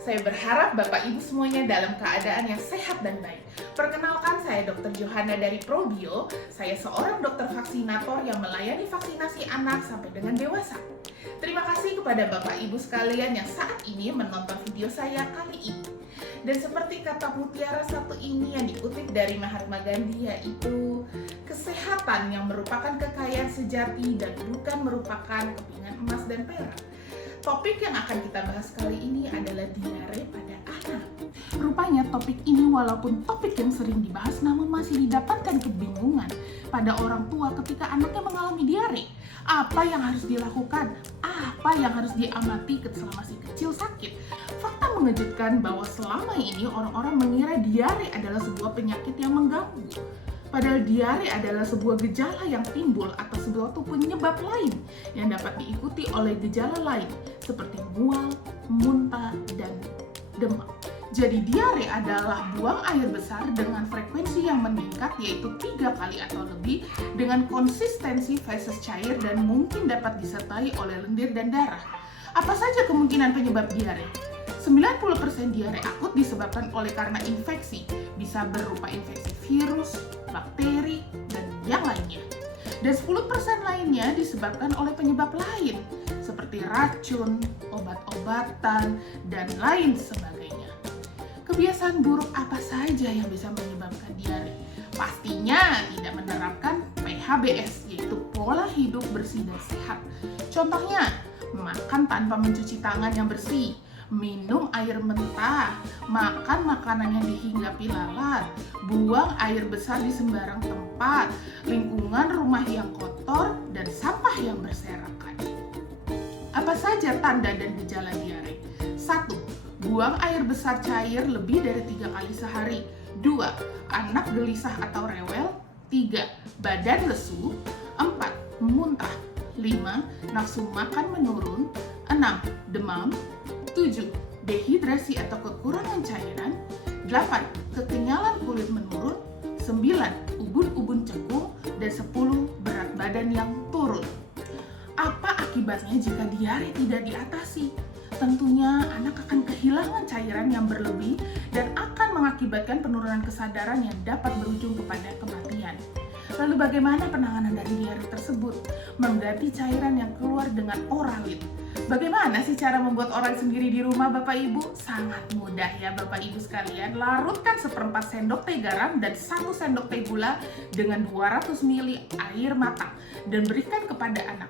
Saya berharap Bapak Ibu semuanya dalam keadaan yang sehat dan baik. Perkenalkan, saya Dr. Johanna dari ProBio. Saya seorang dokter vaksinator yang melayani vaksinasi anak sampai dengan dewasa. Terima kasih kepada Bapak Ibu sekalian yang saat ini menonton video saya kali ini. Dan seperti kata mutiara satu ini yang dikutip dari Mahatma Gandhi, yaitu kesehatan yang merupakan kekayaan sejati dan bukan merupakan kepingan emas dan perak. Topik yang akan kita bahas kali ini adalah diare pada anak. Rupanya topik ini walaupun topik yang sering dibahas namun masih didapatkan kebingungan pada orang tua ketika anaknya mengalami diare. Apa yang harus dilakukan? Apa yang harus diamati selama si kecil sakit? Fakta mengejutkan bahwa selama ini orang-orang mengira diare adalah sebuah penyakit yang mengganggu. Padahal diare adalah sebuah gejala yang timbul atas suatu penyebab lain yang dapat diikuti oleh gejala lain seperti mual, muntah, dan demam. Jadi diare adalah buang air besar dengan frekuensi yang meningkat, yaitu 3 kali atau lebih, dengan konsistensi feses cair dan mungkin dapat disertai oleh lendir dan darah. Apa saja kemungkinan penyebab diare? 90% diare akut disebabkan oleh karena infeksi, bisa berupa infeksi virus, bakteri, dan yang lainnya. Dan 10% lainnya disebabkan oleh penyebab lain, seperti racun, obat-obatan, dan lain sebagainya. Kebiasaan buruk apa saja yang bisa menyebabkan diare? Pastinya tidak menerapkan PHBS, yaitu pola hidup bersih dan sehat. Contohnya, makan tanpa mencuci tangan yang bersih, minum air mentah, makan makanan yang dihinggapi lalat, buang air besar di sembarang tempat, lingkungan rumah yang kotor, dan sampah yang berserakan. Apa saja tanda dan gejala diare? 1. Buang air besar cair lebih dari 3 kali sehari. 2. Anak gelisah atau rewel. 3. Badan lesu. 4. Muntah. 5. Nafsu makan menurun. 6. Demam. 7. Dehidrasi atau kekurangan cairan. 8. Kekenyalan kulit menurun. 9. Ubun-ubun cekung. Dan 10. Berat badan yang turun. Apa akibatnya jika diare tidak diatasi? Tentunya anak akan kehilangan cairan yang berlebih dan akan mengakibatkan penurunan kesadaran yang dapat berujung kepada kematian. Lalu bagaimana penanganan dari diare tersebut? Mengganti cairan yang keluar dengan Oralit. Bagaimana sih cara membuat Oralit sendiri di rumah Bapak Ibu? Sangat mudah ya Bapak Ibu sekalian. Larutkan 1/4 sendok teh garam dan 1 sendok teh gula dengan 200 ml air matang dan berikan kepada anak.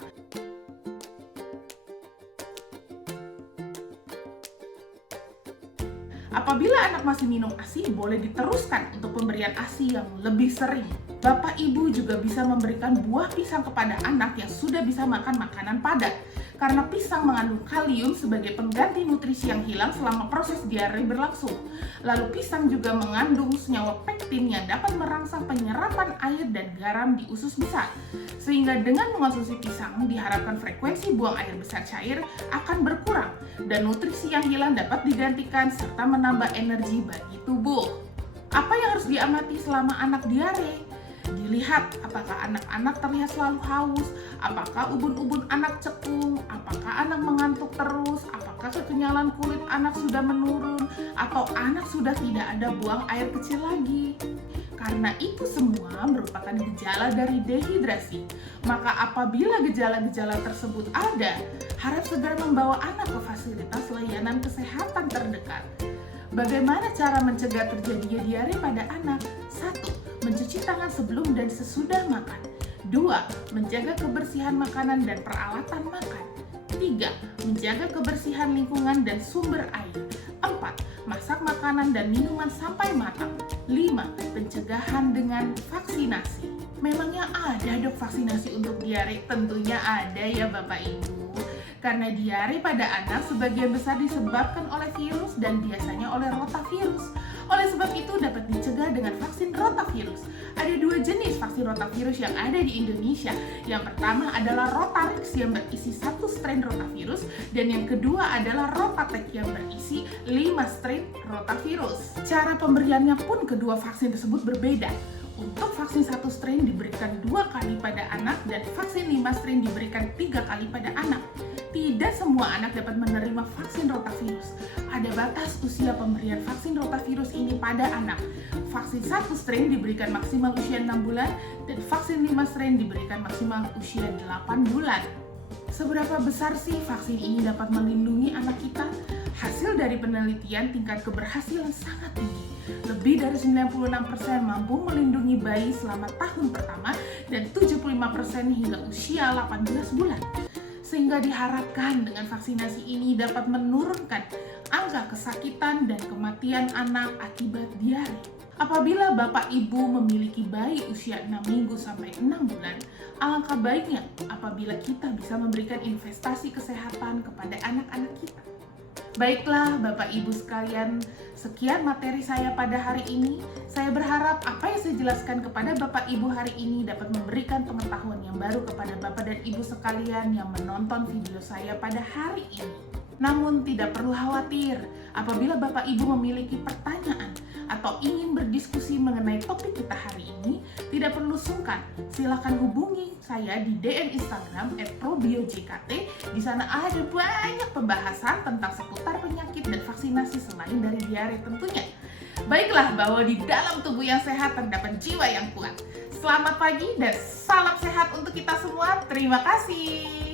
Apabila anak masih minum ASI, boleh diteruskan untuk pemberian ASI yang lebih sering. Bapak Ibu juga bisa memberikan buah pisang kepada anak yang sudah bisa makan makanan padat, karena pisang mengandung kalium sebagai pengganti nutrisi yang hilang selama proses diare berlangsung. Lalu pisang juga mengandung senyawa pektin yang dapat merangsang penyerapan air dan garam di usus besar. Sehingga dengan mengonsumsi pisang, diharapkan frekuensi buang air besar cair akan berkurang dan nutrisi yang hilang dapat digantikan serta menambah energi bagi tubuh. Apa yang harus diamati selama anak diare? Dilihat apakah anak-anak terlihat selalu haus, apakah ubun-ubun anak cekung, apakah anak mengantuk terus, apakah kekenyalan kulit anak sudah menurun, atau anak sudah tidak ada buang air kecil lagi. Karena itu semua merupakan gejala dari dehidrasi. Maka apabila gejala-gejala tersebut ada, harap segera membawa anak ke fasilitas layanan kesehatan terdekat. Bagaimana cara mencegah terjadinya diare pada anak? 1. Mencuci tangan sebelum dan sesudah makan. 2. Menjaga kebersihan makanan dan peralatan makan. 3. Menjaga kebersihan lingkungan dan sumber air. 4. Masak makanan dan minuman sampai matang. 5. Pencegahan dengan vaksinasi. Memangnya ada dok vaksinasi untuk diare? Tentunya ada ya Bapak Ibu. Karena diare pada anak sebagian besar disebabkan oleh virus dan biasanya oleh rotavirus. Oleh sebab itu dapat dicegah dengan vaksin rotavirus. Ada 2 jenis vaksin rotavirus yang ada di Indonesia. Yang pertama adalah Rotarix yang berisi 1 strain rotavirus dan yang kedua adalah Rotatek yang berisi 5 strain rotavirus. Cara pemberiannya pun kedua vaksin tersebut berbeda. Untuk vaksin 1 strain diberikan 2 kali pada anak dan vaksin 5 strain diberikan 3 kali pada anak. Tidak semua anak dapat menerima vaksin rotavirus. Ada batas usia pemberian vaksin rotavirus ini pada anak. Vaksin 1 strain diberikan maksimal usia 6 bulan dan vaksin 5 strain diberikan maksimal usia 8 bulan. Seberapa besar sih vaksin ini dapat melindungi anak kita? Hasil dari penelitian tingkat keberhasilan sangat tinggi. Lebih dari 96% mampu melindungi bayi selama tahun pertama dan 75% hingga usia 18 bulan. Sehingga diharapkan dengan vaksinasi ini dapat menurunkan angka kesakitan dan kematian anak akibat diare. Apabila Bapak Ibu memiliki bayi usia 6 minggu sampai 6 bulan, alangkah baiknya apabila kita bisa memberikan investasi kesehatan kepada anak-anak kita. Baiklah Bapak Ibu sekalian, sekian materi saya pada hari ini. Saya berharap apa yang saya jelaskan kepada Bapak Ibu hari ini dapat memberikan pengetahuan yang baru kepada Bapak dan Ibu sekalian yang menonton video saya pada hari ini. Namun tidak perlu khawatir, apabila Bapak Ibu memiliki pertanyaan atau ingin berdiskusi mengenai topik kita hari ini, tidak perlu sungkan. Silakan hubungi saya di DM Instagram @probiojkt. Di sana ada banyak pembahasan tentang seputar penyakit dan vaksinasi selain dari diare tentunya. Baiklah, bahwa di dalam tubuh yang sehat terdapat jiwa yang kuat. Selamat pagi dan salam sehat untuk kita semua. Terima kasih.